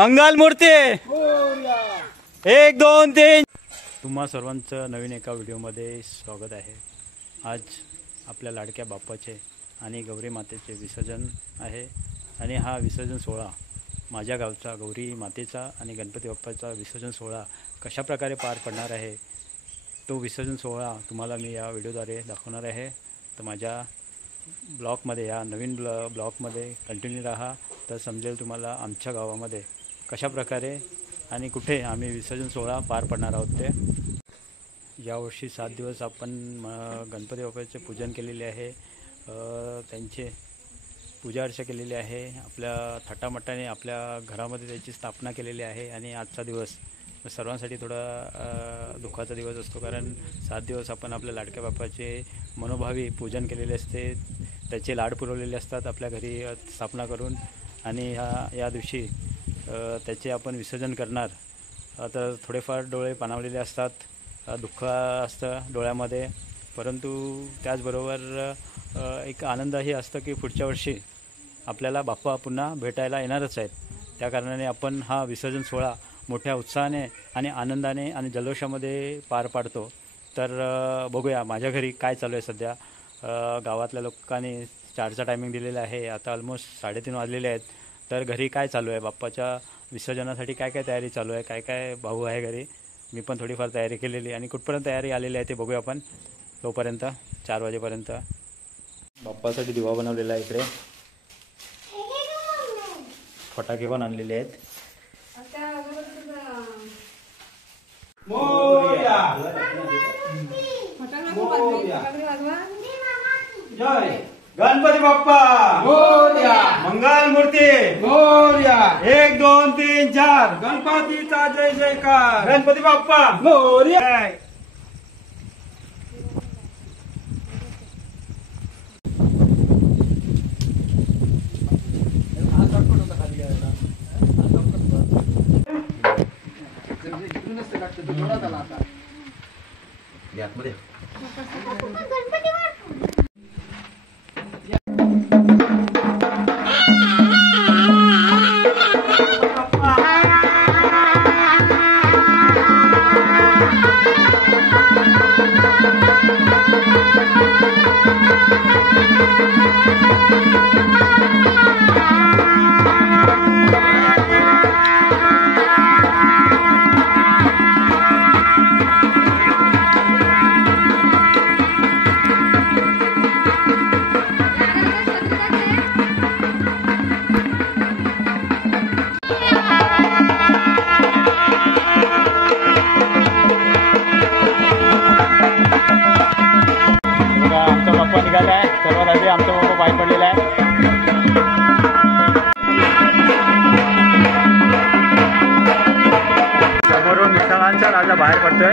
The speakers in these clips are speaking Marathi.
मंगल मूर्ती 1 2 3। तुम्हा सर्वांचं नवीन एका व्हिडिओमध्ये स्वागत आहे। आज आपल्या लाडक्या बाप्पाचे आणि गौरी मातेचे विसर्जन आहे आणि हा विसर्जन सोहळा माझ्या गावचा गौरी मातेचा आणि गणपती बाप्पाचा विसर्जन सोहळा कशा प्रकारे पार पडणार आहे तो विसर्जन सोहळा तुम्हाला मी या व्हिडिओद्वारे दाखवणार आहे। तर माझ्या ब्लॉगमध्ये या नवीन ब्लॉगमध्ये कंटिन्यू राहा तर समजेल तुम्हाला आमच्या गावामध्ये कशा प्रकारे आणि कुठे आम्ही विसर्जन सोहळा पार पडणार आहोत। ते यावर्षी 7 दिवस आपण गणपती बाप्पाचे पूजन केलेले आहे, त्यांचे पूजा अर्चा केलेली आहे, आपल्या थाटामाटाने आपल्या घरामध्ये त्याची स्थापना केलेली आहे आणि आजचा दिवस सर्वांसाठी थोडा दुःखाचा दिवस असतो, कारण 7 दिवस आपण आपल्या लाडक्या बाप्पाचे मनोभावी पूजन केलेले असते, त्याचे लाड पुरवलेले असतात आपल्या घरी स्थापना करून आणि या दिवशी त्याचे आपण विसर्जन करणार। तर थोडेफार डोळे पाणावलेले असतात, दुःख असतं डोळ्यामध्ये, परंतु त्याचबरोबर एक आनंदही असतं की पुढच्या वर्षी आपल्याला बाप्पा पुन्हा भेटायला येणारच आहेत। त्या कारणाने आपण हा विसर्जन सोहळा मोठ्या उत्साहाने आणि आनंदाने आणि जल्लोषामध्ये पार पाडतो। तर बघूया माझ्या घरी काय चालू आहे सध्या। गावातल्या लोकांनी 4चा टायमिंग दिलेला आहे, आता ऑलमोस्ट 3:30 वाजलेले आहेत। तर घरी काय चालू आहे, बाप्पाच्या विसर्जनासाठी काय काय तयारी चालू आहे, काय काय भाऊ आहे घरी, मी पण थोडीफार तयारी केलेली आणि कुठपर्यंत तयारी आलेली आहे ते बघूया आपण। तोपर्यंत 4 वाजेपर्यंत बाप्पासाठी दिवा बनवलेला आहे, इकडे फटाके पण आणलेले आहेत। जय गणपती बाप्पा मोरया, मंगल मूर्ती मोरया, 1 2 3 4 गणपतीचा जय जयकार, गणपती बाप्पा मोरया। सर्वात आधी आमचा बाप्पा पाय पडलेला आहे। समोरून मिसळांचा राजा बाहेर पडतोय।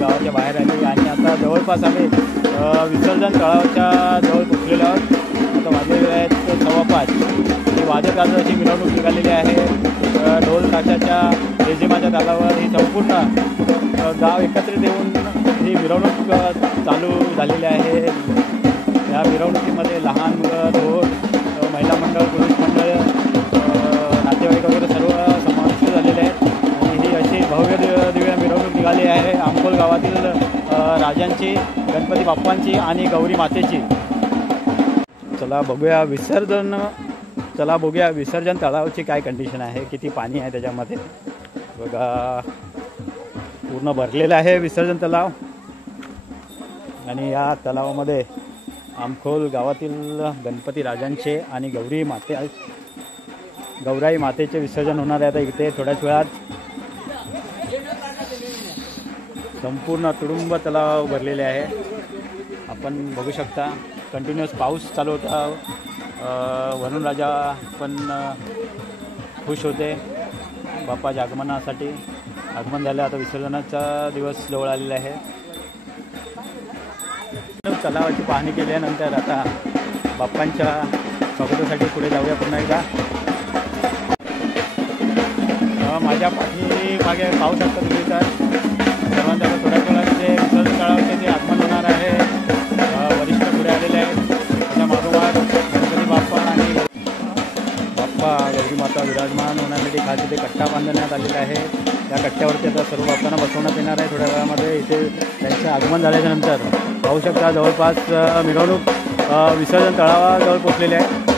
गावाच्या बाहेर आली आणि आता जवळपास आम्ही विसर्जन तळावाच्या जवळ पोचलेलो आहोत. आता वाजलेले आहेत 5:15 ही वाजत अशी मिरवणूक निघालेली आहे. ढोल ताशाच्या लेझिमाच्या तालावर ही संपूर्ण गाव एकत्रित येऊन ही मिरवणूक चालू झालेली आहे. या मिरवणुकीमध्ये लहान मुलं, थोर, महिला मंडळ, पुरुष मंडळ, नातेवाईक वगैरे सर्व समाविष्ट झालेले आहेत. आणि ही अशी भव्य दिव्य मिरवणूक निघाली आहे आमकोल गावातील राजांची, गणपती बाप्पांची आणि गौरी मातेची. चला बघूया विसर्जन तलावाची काय कंडिशन आहे, किती पाणी आहे त्याच्यामध्ये. बघा पूर्ण भरलेलं आहे विसर्जन तलाव. आणि या तलावामध्ये आमखोल गावातील गणपती राजांचे आणि गौराई मातेचे विसर्जन होणार आहे. आता इथे थोड्याच वेळात संपूर्ण तुडुंब तलाव भरलेले आहे. आपण बघू शकता कंटिन्युअस पाऊस चालू होता. वरुण राजा पण खुश होते बाप्पाच्या आगमनासाठी. आगमन झालं, आता विसर्जनाचा दिवस जवळ आलेला आहे. तलावाची पाहणी केल्यानंतर आता बाप्पांच्या स्वागतासाठी पुढे जाऊया पुन्हा एकदा. माझ्या पाठीमागे पाहू शकता तुम्ही तर सर्वांच्या थोड्या वेळामध्ये विसर्जन तळावाचे जे आगमन होणार आहे. वरिष्ठ पुढे आलेले आहेत. त्याच्या मागोमाग गणपती बाप्पा गौरी माता विराजमान होण्यासाठी खास इथे कट्टा बांधण्यात आलेला आहे। या कट्ट्यावरती आता सर्व भक्तांना बसवण्यात येणार आहे। थोड्या वेळामध्ये इथे त्यांचे आगमन झाल्याच्यानंतर पाहू शकता जवळपास मिरवणूक विसर्जन तळावाजवळ पोहोचलेली आहे।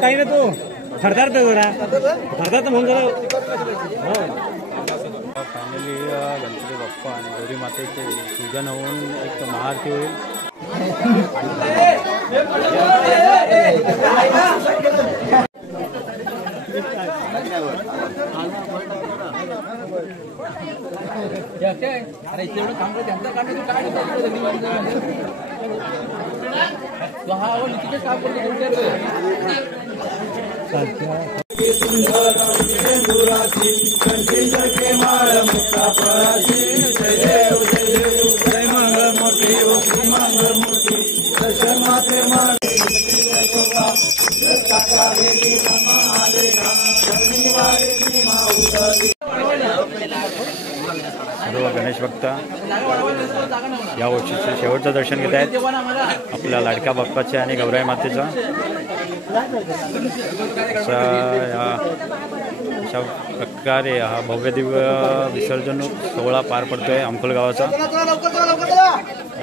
काही ना तू थरथर म्हणून फायनली गणपती बाप्पा आणि गौरी मातेचे पूजन होऊन एक महाआरती होईल। सर्व गणेश भक्त या वर्षीचे शेवटचं दर्शन घेत आहेत आपल्या लाडक्या बाप्पाचे आणि गौराई मातेचा। अशा प्रकारे हा भव्य दिव्य विसर्जन सोहळा पार पडतोय अंकोल गावाचा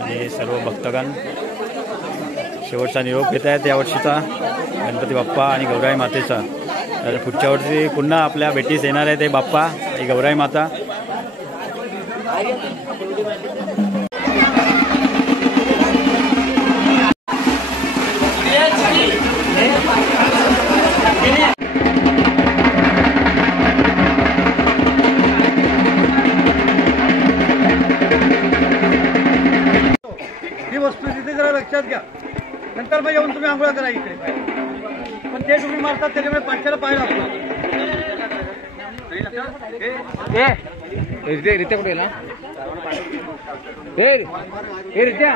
आणि सर्व भक्तगण शेवटचा निरोप घेत आहेत या वर्षीचा गणपती बाप्पा आणि गौराई मातेचा। तर पुढच्या वर्षी पुन्हा आपल्या भेटीस येणार आहे ते बाप्पा आणि गौराई माता। ही वस्तुस्थिती जरा लक्षात घ्या, नंतर मग येऊन तुम्ही आंघोळ करा इकडे। पण ते तुम्ही मारतात त्याच्यामुळे पाचशेला पाय लागतो। रित्या कुठे ना रित्या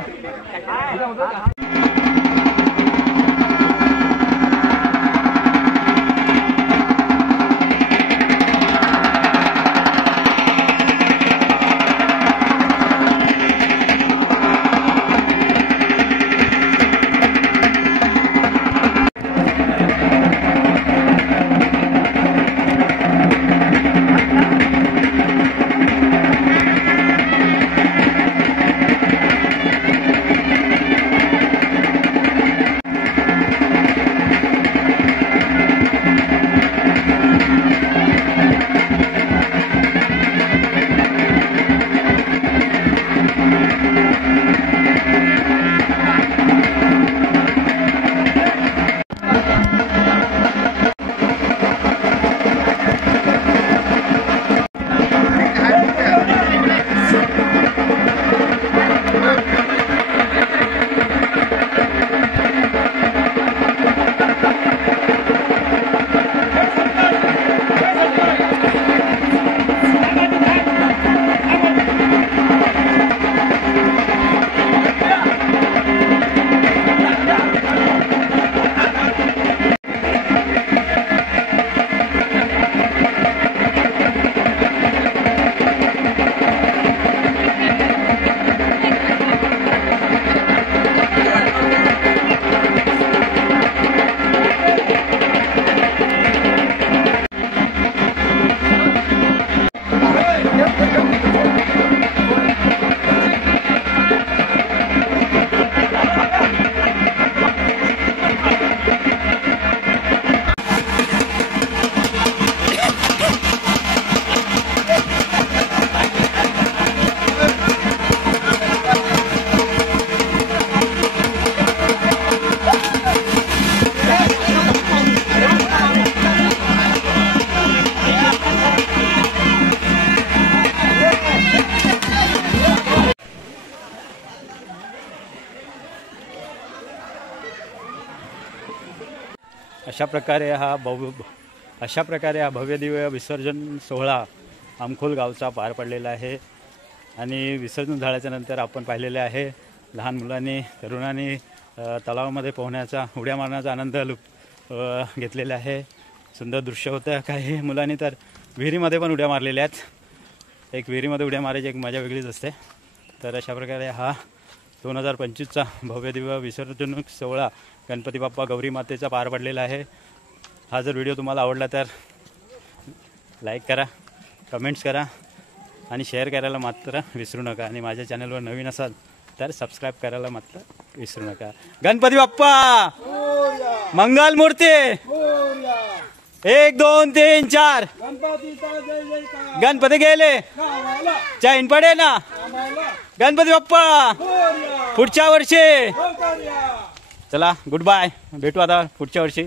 अशा प्रकारे हा भव्यदिव्य विसर्जन सोहळा आमखोल गावचा पार पडलेला आहे. आणि विसर्जन झाल्याच्या नंतर आपण पाहिलेले आहे लहान मुलांनी तरुणांनी तलावामध्ये पोहण्याचा उड्या मारण्याचा आनंद घेतलेला आहे. सुंदर दृश्य होतं. काही मुलांनी तर विहिरीमध्ये पण उड्या मारलेल्या आहेत. एक विहिरीमध्ये उड्या मारायची एक मजा वेगळीच असते. तर अशा प्रकारे हा 2025चा भव्यदिव्य विसर्जन सोहळा गणपती बाप्पा गौरी मातेचा पार पडलेला आहे. हा जर व्हिडिओ तुम्हाला आवडला तर लाईक करा, कमेंट्स करा आणि शेअर करायला मात्र विसरू नका. आणि माझ्या चॅनलवर नवीन असाल तर सबस्क्राईब करायला मात्र विसरू नका. गणपती बाप्पा मंगल मूर्ती 1 2 3 4 गणपती गेले चैन पडे ना. गणपती बाप्पा पुढच्या वर्षी. चला गुड बाय, भेटू आता पुढच्या वर्षी.